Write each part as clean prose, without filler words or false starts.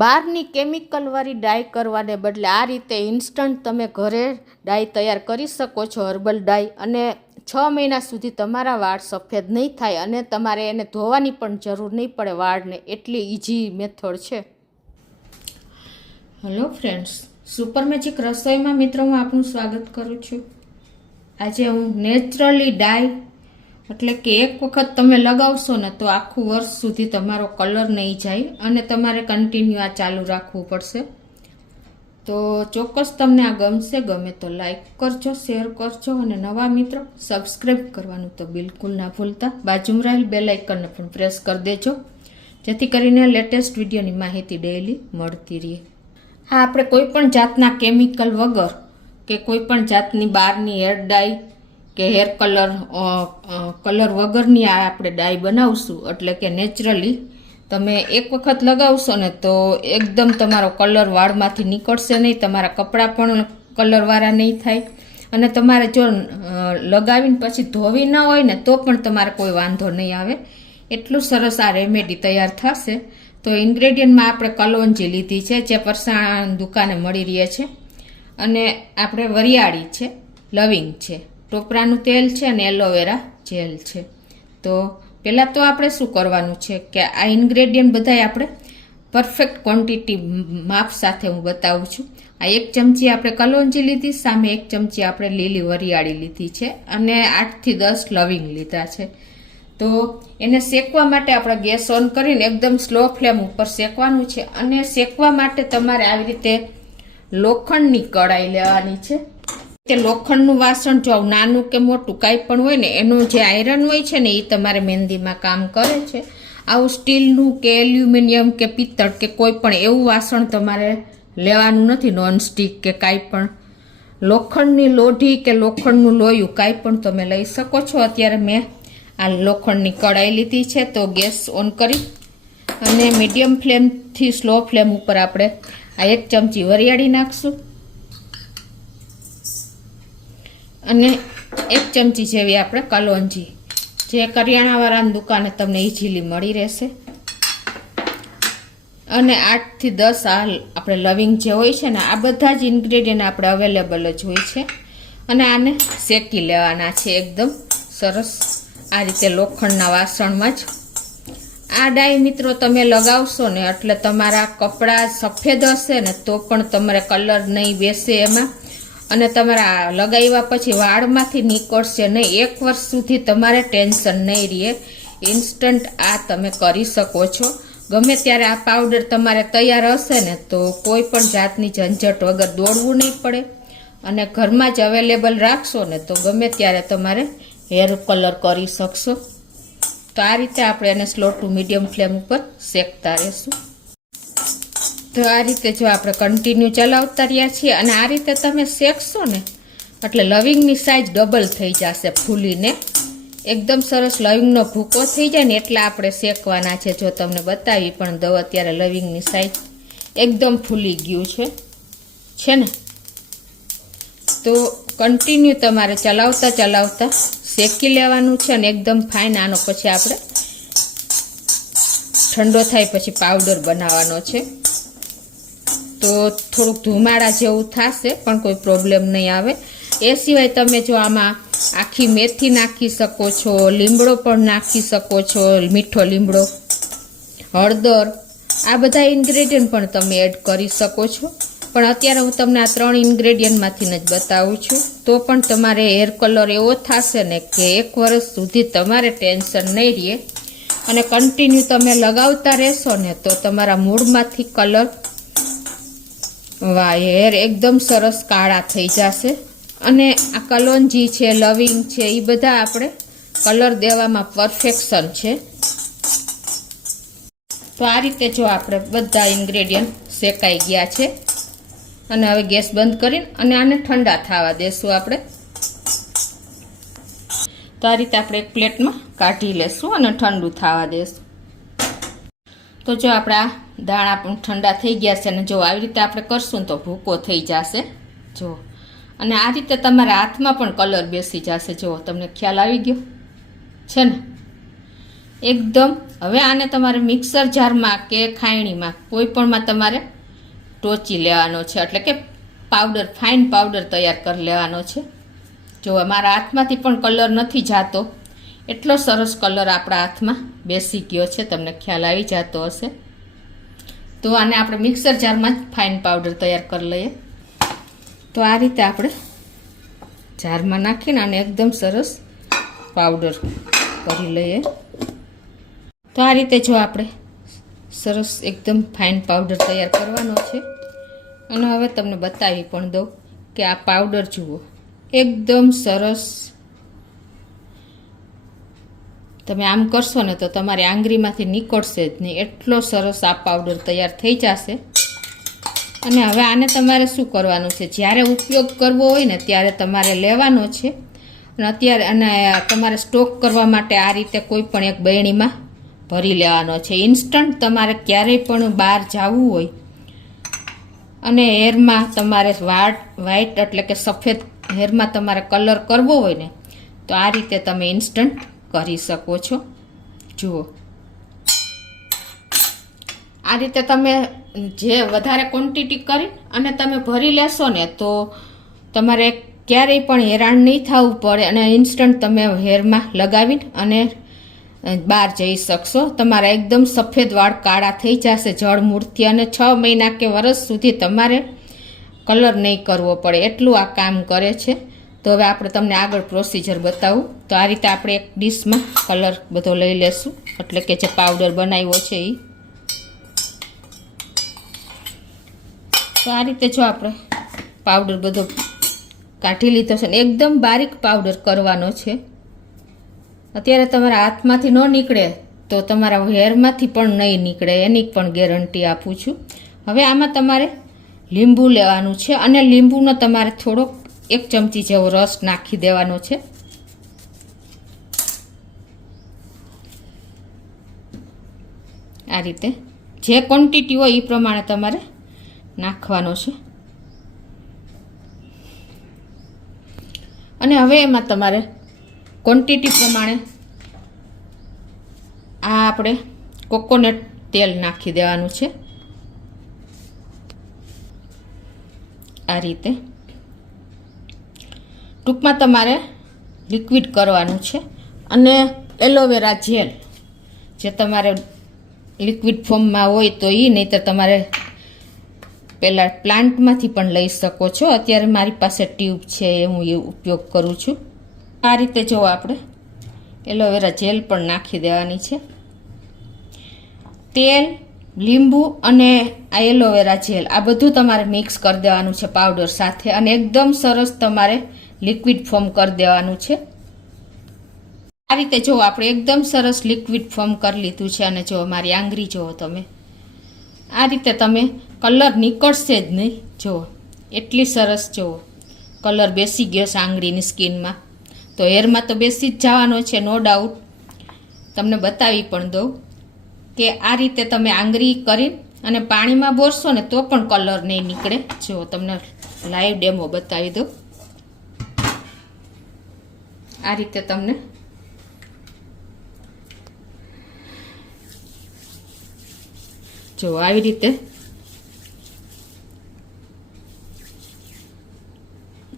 બહારની કેમિકલવાળી ડાય કરવાને બદલે આ રીતે ઇન્સ્ટન્ટ તમે ઘરે ડાય તૈયાર કરી શકો છો, હર્બલ ડાય, અને 6 મહિના સુધી તમારા વાળ સફેદ નહીં થાય અને તમારે એને ધોવાની પણ જરૂર નહીં પડે વાળને. એટલી ઇઝી મેથડ છે. હેલો ફ્રેન્ડ્સ, સુપર મેજિક રસોઈમાં મિત્રોમાં આપનું સ્વાગત કરું છું. આજે હું નેચરલી ડાય એટલે કે એક વખત તમે લગાવશો ને તો આખું વર્ષ સુધી તમારો કલર નહીં જાય અને તમારે કન્ટિન્યુ આ ચાલુ રાખવું પડશે. તો ચોક્કસ તમને આ ગમશે. ગમે તો લાઈક કરજો, શેર કરજો અને નવા મિત્રો સબસ્ક્રાઈબ કરવાનું તો બિલકુલ ના ભૂલતા. બાજુમાં રહેલ બેલ આઇકનને પણ પ્રેસ કરી દેજો, જેથી કરીને લેટેસ્ટ વિડીયોની માહિતી ડેઈલી મળતી રહે. હા, આપણે કોઈ પણ જાતના કેમિકલ વગર કે કોઈ પણ જાતની બહારની હેર ડાય કે હેર કલર વગરની આ આપણે ડાય બનાવશું. એટલે કે નેચરલી તમે એક વખત લગાવશો ને તો એકદમ તમારો કલર વાળમાંથી નીકળશે નહીં, તમારા કપડાં પણ કલરવાળા નહીં થાય અને તમારે જો લગાવીને પછી ધોવી ના હોય ને તો પણ તમારે કોઈ વાંધો નહીં આવે. એટલું સરસ આ રેમેડી તૈયાર થશે. તો ઇન્ગ્રેડિયન્ટમાં આપણે કલોંજી લીધી છે, જે પરસાણ દુકાને મળી રહે છે, અને આપણે વરિયાળી છે, લવિંગ છે, ટોપરાનું તેલ છે અને એલોવેરા જેલ છે. તો પહેલાં તો આપણે શું કરવાનું છે કે આ ઇન્ગ્રેડિયન્ટ બધાય આપણે પરફેક્ટ ક્વોન્ટિટી માપ સાથે હું બતાવું છું. આ 1 ચમચી આપણે કલોંજી લીધી, સામે 1 ચમચી આપણે લીલી વરિયાળી લીધી છે અને 8 થી 10 લવિંગ લીધા છે. તો એને શેકવા માટે આપણે ગેસ ઓન કરીને એકદમ સ્લો ફ્લેમ ઉપર શેકવાનું છે. અને શેકવા માટે તમારે આવી રીતે લોખંડની કડાઈ લેવાની છે. તે લોખંડનું વાસણ જો નાનું કે મોટું કાંઈ પણ હોય ને, એનું જે આયરન હોય છે ને એ તમારે મહેંદીમાં કામ કરે છે. આવું સ્ટીલનું કે એલ્યુમિનિયમ કે પિત્તળ કે કોઈ પણ એવું વાસણ તમારે લેવાનું નથી, નોનસ્ટિક કે કાંઈ પણ. લોખંડની લોઢી કે લોખંડનું લોયું કાંઈ પણ તમે લઈ શકો છો. અત્યારે મેં આ લોખંડની કડાઈ લીધી છે. તો ગેસ ઓન કરી અને મીડિયમ ફ્લેમથી સ્લો ફ્લેમ ઉપર આપણે આ 1 ચમચી વરિયાળી નાખશું અને 1 ચમચી જેવી આપણે કલોંજી, જે કરિયાણાવાળાની દુકાને તમને ઇઝીલી મળી રહેશે, અને 8 થી 10 આ આપણે લવિંગ જે હોય છે ને, આ બધા જ ઇન્ગ્રેડિયન્ટ આપણે અવેલેબલ જ હોય છે. અને આને શેકી લેવાના છે એકદમ સરસ આ રીતે લોખંડના વાસણમાં જ. આ ડાય મિત્રો તમે લગાવશો ને એટલે તમારા કપડાં સફેદ હશે ને તો પણ તમારે કલર નહીં બેસે એમાં, અને તમારા લગાવ્યા પછી વાળમાંથી નીકળશે નહીં. 1 વર્ષ સુધી તમારે ટેન્શન નહીં રહે. ઇન્સ્ટન્ટ આ તમે કરી શકો છો. ગમે ત્યારે આ પાવડર તમારે તૈયાર હશે ને તો કોઈ પણ જાતની ઝંઝટ વગર દોડવું નહીં પડે, અને ઘરમાં જ અવેલેબલ રાખશો ને તો ગમે ત્યારે તમારે હેર કલર કરી શકશો. તો આ રીતે આપણે એને સ્લો ટુ મીડિયમ ફ્લેમ ઉપર શેકતા રહેશું. તો આ રીતે જો આપણે કન્ટિન્યુ ચલાવતા રહ્યા છીએ, અને આ રીતે તમે શેકશો ને એટલે લવિંગની સાઈઝ ડબલ થઈ જશે ફૂલીને. એકદમ સરસ લવિંગનો ભૂકો થઈ જાય ને એટલા આપણે શેકવાના છે. જો તમને બતાવી પણ દઉં, અત્યારે લવિંગની સાઈઝ એકદમ ફૂલી ગયું છે ને. તો કન્ટિન્યુ તમારે ચલાવતા શેકી લેવાનું છે અને એકદમ ફાઇન. આનો પછી આપણે ઠંડો થાય પછી પાવડર બનાવવાનો છે. તો થોડુંક ધુમાડા જેવું થશે પણ કોઈ પ્રોબ્લેમ નહીં આવે. એ સિવાય તમે જો આમાં આખી મેથી નાખી શકો છો, લીમડો પણ નાખી શકો છો, મીઠો લીમડો, હળદર, આ બધા ઇન્ગ્રેડિયન્ટ પણ તમે એડ કરી શકો છો. પણ અત્યારે હું તમને આ 3 ઇન્ગ્રેડિયન્ટમાંથી જ બતાવું છું. તો પણ તમારે હેર કલર એવો થશે ને કે 1 વર્ષ સુધી તમારે ટેન્શન નહીં રહે. અને કન્ટિન્યુ તમે લગાવતા રહેશો ને તો તમારા મૂળમાંથી કલર હેર એકદમ સરસ કાળા થઈ જશે. અને આ કલોંજી છે, લવિંગ છે, એ બધા આપણે કલર દેવામાં પરફેક્શન છે. તો આ રીતે જો આપણે બધા ઇન્ગ્રેડિયન્ટ શેકાઈ ગયા છે, અને હવે ગેસ બંધ કરીને અને આને ઠંડા થવા દેશું આપણે. તો આ રીતે આપણે એક પ્લેટમાં કાઢી લેશું અને ઠંડુ થવા દેશું. તો જો આપણા દાણા પણ ઠંડા થઈ ગયા છે, અને જો આવી રીતે આપણે કરશું તો ભૂકો થઈ જશે. જો, અને આ રીતે તમારા હાથમાં પણ કલર બેસી જશે. જો તમને ખ્યાલ આવી ગયો છે ને, એકદમ હવે આને તમારે મિક્સર જારમાં કે ખાયણીમાં કોઈ પણમાં તમારે ટોચી લેવાનો છે, એટલે કે પાવડર, ફાઇન પાવડર તૈયાર કરી લેવાનો છે. જો મારા હાથમાંથી પણ કલર નથી જાતો, એટલો સરસ કલર આપણા હાથમાં બેસી ગયો છે, તમને ખ્યાલ આવી જતો હશે. તો આને આપણે મિક્સર જારમાં જ ફાઇન પાવડર તૈયાર કરી લઈએ. તો આ રીતે આપણે જારમાં નાખીને આને એકદમ સરસ પાવડર કરી લઈએ. તો આ રીતે જો આપણે સરસ એકદમ ફાઇન પાવડર તૈયાર કરવાનો છે. અને હવે તમને બતાવી પણ દઉં કે આ પાવડર જુઓ એકદમ સરસ. તમે આમ કરશો ને તો તમારી આંગળીમાંથી નીકળશે જ નહીં, એટલો સરસ આ પાવડર તૈયાર થઈ જશે. અને હવે આને તમારે શું કરવાનું છે, જ્યારે ઉપયોગ કરવો હોય ને ત્યારે તમારે લેવાનો છે. અને અત્યારે અને તમારે સ્ટોક કરવા માટે આ રીતે કોઈ પણ એક બરણીમાં ભરી લેવાનો છે. ઇન્સ્ટન્ટ તમારે ક્યારેય પણ બહાર જવું હોય અને હેરમાં તમારે વ્હાઈટ એટલે કે સફેદ હેરમાં તમારે કલર કરવો હોય ને તો આ રીતે તમે ઇન્સ્ટન્ટ કરી શકો છો. જુઓ આ રીતે તમે જે વધારે ક્વોન્ટિટી કરી અને તમે ભરી લેશો ને તો તમારે ક્યારેય પણ હેરાન નહીં થવું પડે અને ઇન્સ્ટન્ટ તમે હેરમાં લગાવીને અને બહાર જઈ શકશો. તમારા એકદમ સફેદ વાળ કાળા થઈ જશે જળમૂળથી, અને 6 મહિના કે વર્ષ સુધી તમારે કલર નહીં કરવો પડે, એટલું આ કામ કરે છે. તો હવે આપણે તમને આગળ પ્રોસિજર બતાવું. તો આ રીતે આપણે એક ડીશમાં કલર બધો લઈ લેશું, એટલે કે જે પાવડર બનાવ્યો છે એ. તો આ રીતે જો આપણે પાવડર બધો કાઢી લીધો છે ને એકદમ બારીક પાવડર કરવાનો છે. અત્યારે તમારા હાથમાંથી ન નીકળે તો તમારા હેરમાંથી પણ નહીં નીકળે, એની પણ ગેરંટી આપું છું. હવે આમાં તમારે લીંબુ લેવાનું છે અને લીંબુનો તમારે થોડોક 1 ચમચી જેવો રસ નાખી દેવાનો છે. આ રીતે જે ક્વોન્ટિટી હોય એ પ્રમાણે તમારે નાખવાનો છે. અને હવે એમાં તમારે ક્વોન્ટિટી પ્રમાણે આ આપણે કોકોનટ તેલ નાખી દેવાનું છે. આ રીતે ટૂંકમાં તમારે લિક્વિડ કરવાનું છે. અને એલોવેરા જેલ જે તમારે લિક્વિડ ફોર્મમાં હોય તો એ, નહીં તો તમારે પહેલાં પ્લાન્ટમાંથી પણ લઈ શકો છો. અત્યારે મારી પાસે ટ્યુબ છે એ હું એ ઉપયોગ કરું છું. આ રીતે જો આપણે એલોવેરા જેલ પણ નાખી દેવાની છે. તેલ, લીંબુ અને આ એલોવેરા જેલ આ બધું તમારે મિક્સ કરી દેવાનું છે પાવડર સાથે, અને એકદમ સરસ તમારે લિક્વિડ ફોર્મ કરી દેવાનું છે. આ રીતે જો આપણે એકદમ સરસ લિક્વિડ ફોર્મ કરી લીધું છે. અને જો મારી આંગળી જુઓ તમે, આ રીતે તમે કલર નીકળશે જ નહીં. જુઓ એટલી સરસ, જુઓ કલર બેસી ગયો છે આંગળીની સ્કિનમાં. તો હેરમાં તો બેસી જ જવાનો છે, નો ડાઉટ. તમને બતાવી પણ દઉં કે આ રીતે તમે આંગળી કરી અને પાણીમાં બોરશો ને તો પણ કલર નહીં નીકળે. જો તમને લાઈવ ડેમો બતાવી દઉં. આ રીતે તમને જો આવી રીતે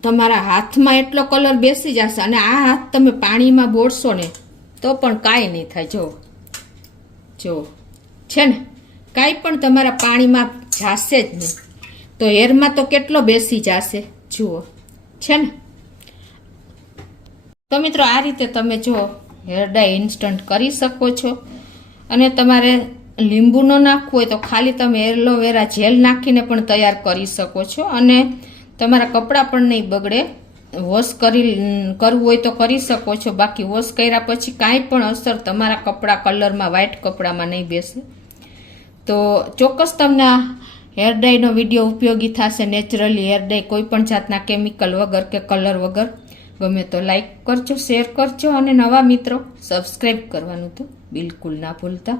તમારા હાથમાં એટલો કલર બેસી જશે. અને આ હાથ તમે પાણીમાં બોળશો ને તો પણ કાંઈ નહીં થાય. જો છે ને, કાંઈ પણ તમારા પાણીમાં જાશે જ નહીં. તો હેરમાં તો કેટલો બેસી જશે, જુઓ છે ને. તો મિત્રો આ રીતે તમે જો હેર ડાય ઇન્સ્ટન્ટ કરી શકો છો. અને તમારે લીંબુ ન નાખવું હોય તો ખાલી તમે એલોવેરા જેલ નાખીને પણ તૈયાર કરી શકો છો. અને તમારા કપડાં પણ નહીં બગડે. વોશ કરવું હોય તો કરી શકો છો, બાકી વોશ કર્યા પછી કાંઈ પણ અસર તમારા કપડાં કલરમાં, વ્હાઈટ કપડામાં નહીં બેસે. તો ચોક્કસ તમને આ હેર ડાયનો વિડીયો ઉપયોગી થશે. નેચરલી હેર ડાય, કોઈ પણ જાતના કેમિકલ વગર કે કલર વગર. ગમે તો લાઈક કરજો, શેર કરજો, અને નવા મિત્રો સબસ્ક્રાઈબ કરવાનું તો બિલકુલ ના ભૂલતા.